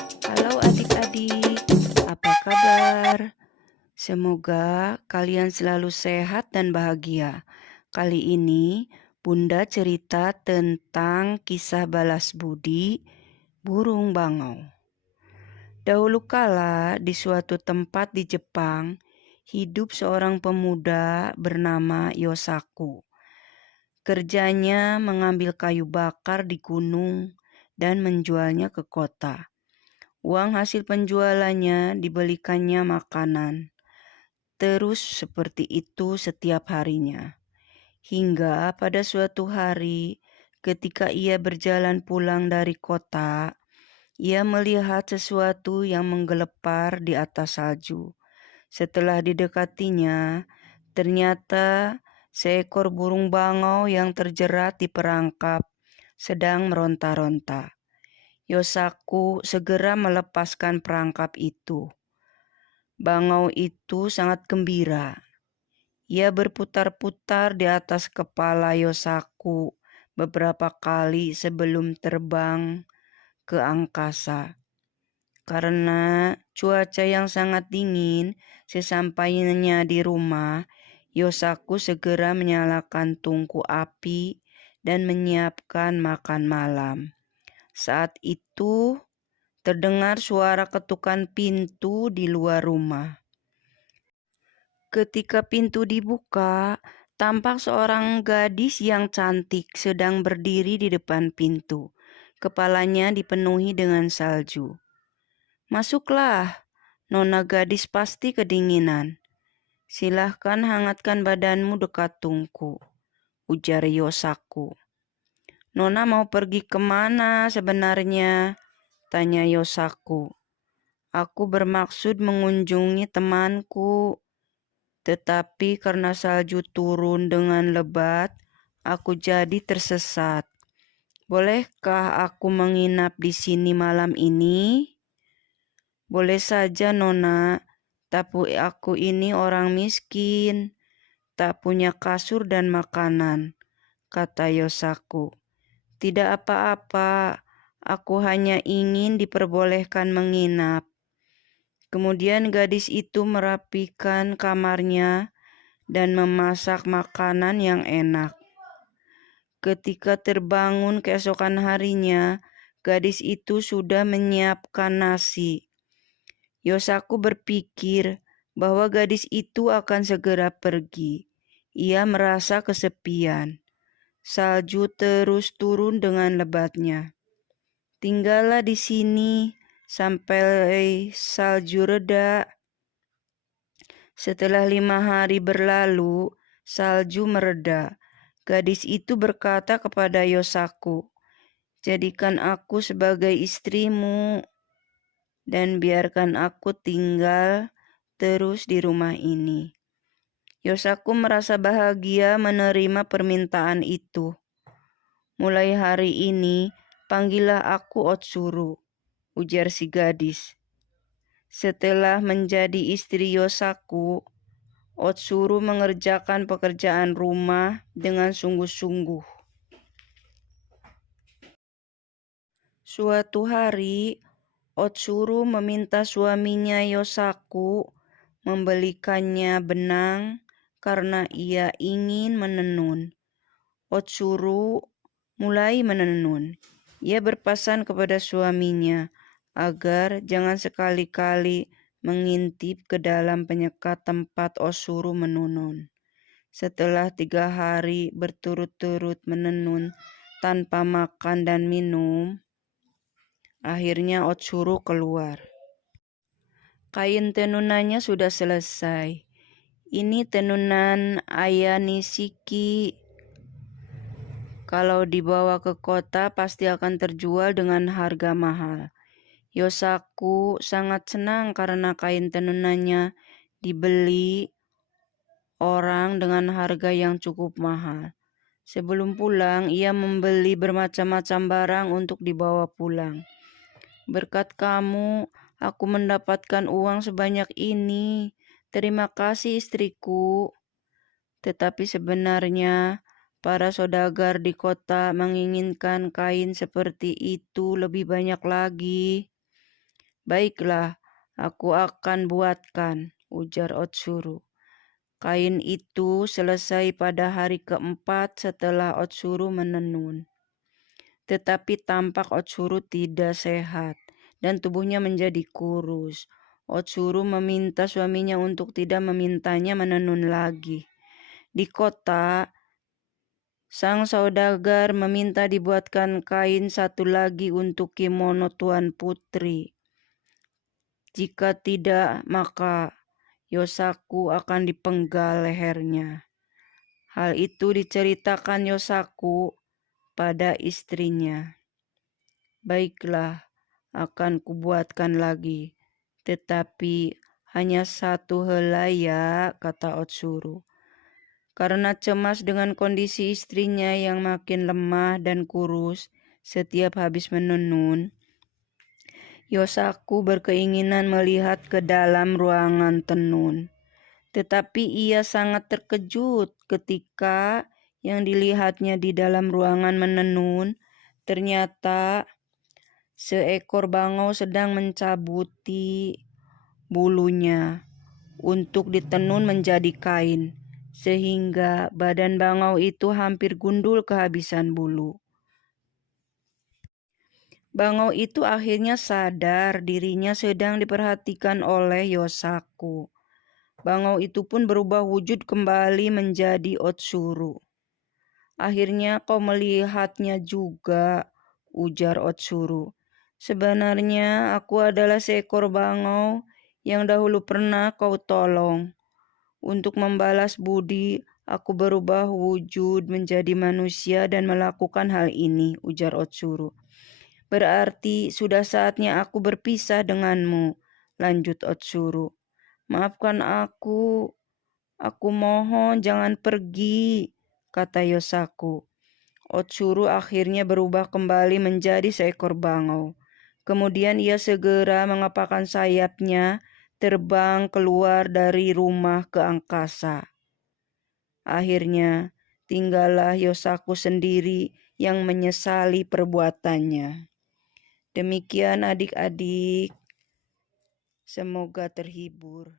Halo adik-adik, apa kabar? Semoga kalian selalu sehat dan bahagia. Kali ini Bunda cerita tentang kisah balas budi burung bangau. Dahulu kala di suatu tempat di Jepang, hidup seorang pemuda bernama Yosaku. Kerjanya mengambil kayu bakar di gunung dan menjualnya ke kota. Uang hasil penjualannya dibelikannya makanan. Terus seperti itu setiap harinya. Hingga pada suatu hari ketika ia berjalan pulang dari kota, ia melihat sesuatu yang menggelepar di atas salju. Setelah didekatinya, ternyata seekor burung bangau yang terjerat di perangkap sedang meronta-ronta. Yosaku segera melepaskan perangkap itu. Bangau itu sangat gembira. Ia berputar-putar di atas kepala Yosaku beberapa kali sebelum terbang ke angkasa. Karena cuaca yang sangat dingin, sesampainya di rumah, Yosaku segera menyalakan tungku api dan menyiapkan makan malam. Saat itu terdengar suara ketukan pintu di luar rumah. Ketika pintu dibuka, tampak seorang gadis yang cantik sedang berdiri di depan pintu. Kepalanya dipenuhi dengan salju. "Masuklah, nona gadis pasti kedinginan. Silahkan hangatkan badanmu dekat tungku," ujar Yosaku. "Nona mau pergi kemana sebenarnya?" tanya Yosaku. "Aku bermaksud mengunjungi temanku, tetapi karena salju turun dengan lebat, aku jadi tersesat. Bolehkah aku menginap di sini malam ini?" "Boleh saja, Nona, tapi aku ini orang miskin, tak punya kasur dan makanan," kata Yosaku. "Tidak apa-apa, aku hanya ingin diperbolehkan menginap." Kemudian gadis itu merapikan kamarnya dan memasak makanan yang enak. Ketika terbangun keesokan harinya, gadis itu sudah menyiapkan nasi. Yosaku berpikir bahwa gadis itu akan segera pergi. Ia merasa kesepian. Salju terus turun dengan lebatnya. "Tinggallah di sini sampai salju reda." Setelah 5 hari berlalu, salju mereda. Gadis itu berkata kepada Yosaku, "Jadikan aku sebagai istrimu dan biarkan aku tinggal terus di rumah ini." Yosaku merasa bahagia menerima permintaan itu. "Mulai hari ini, panggillah aku Otsuru," ujar si gadis. Setelah menjadi istri Yosaku, Otsuru mengerjakan pekerjaan rumah dengan sungguh-sungguh. Suatu hari, Otsuru meminta suaminya Yosaku membelikannya benang karena ia ingin menenun. Otsuru mulai menenun. Ia berpesan kepada suaminya agar jangan sekali-kali mengintip ke dalam penyekat tempat Otsuru menenun. Setelah 3 hari berturut-turut menenun tanpa makan dan minum, akhirnya Otsuru keluar. Kain tenunannya sudah selesai. "Ini tenunan Aya Nishiki. Kalau dibawa ke kota pasti akan terjual dengan harga mahal." Yosaku sangat senang karena kain tenunannya dibeli orang dengan harga yang cukup mahal. Sebelum pulang, ia membeli bermacam-macam barang untuk dibawa pulang. "Berkat kamu, aku mendapatkan uang sebanyak ini. Terima kasih istriku." Tetapi sebenarnya para saudagar di kota menginginkan kain seperti itu lebih banyak lagi. Baiklah, aku akan buatkan, ujar Otsuru. Kain itu selesai pada hari keempat setelah Otsuru menenun. Tetapi tampak Otsuru tidak sehat dan tubuhnya menjadi kurus. Otsuru meminta suaminya untuk tidak memintanya menenun lagi. Di kota, sang saudagar meminta dibuatkan kain satu lagi untuk kimono Tuan Putri. Jika tidak, maka Yosaku akan dipenggal lehernya. Hal itu diceritakan Yosaku pada istrinya. Baiklah, akan kubuatkan lagi, tetapi hanya satu helai ya, kata Otsuru. Karena cemas dengan kondisi istrinya yang makin lemah dan kurus setiap habis menenun, Yosaku berkeinginan melihat ke dalam ruangan tenun. Tetapi ia sangat terkejut ketika yang dilihatnya di dalam ruangan menenun ternyata seekor bangau sedang mencabuti bulunya untuk ditenun menjadi kain, sehingga badan bangau itu hampir gundul kehabisan bulu. Bangau itu akhirnya sadar dirinya sedang diperhatikan oleh Yosaku. Bangau itu pun berubah wujud kembali menjadi Otsuru. Akhirnya kau melihatnya juga, ujar Otsuru. Sebenarnya aku adalah seekor bangau yang dahulu pernah kau tolong. Untuk membalas budi, aku berubah wujud menjadi manusia dan melakukan hal ini, ujar Otsuru. Berarti sudah saatnya aku berpisah denganmu, lanjut Otsuru. Maafkan aku mohon jangan pergi, kata Yosaku. Otsuru akhirnya berubah kembali menjadi seekor bangau. Kemudian ia segera mengepakkan sayapnya, terbang keluar dari rumah ke angkasa. Akhirnya, tinggallah Yosaku sendiri yang menyesali perbuatannya. Demikian adik-adik, semoga terhibur.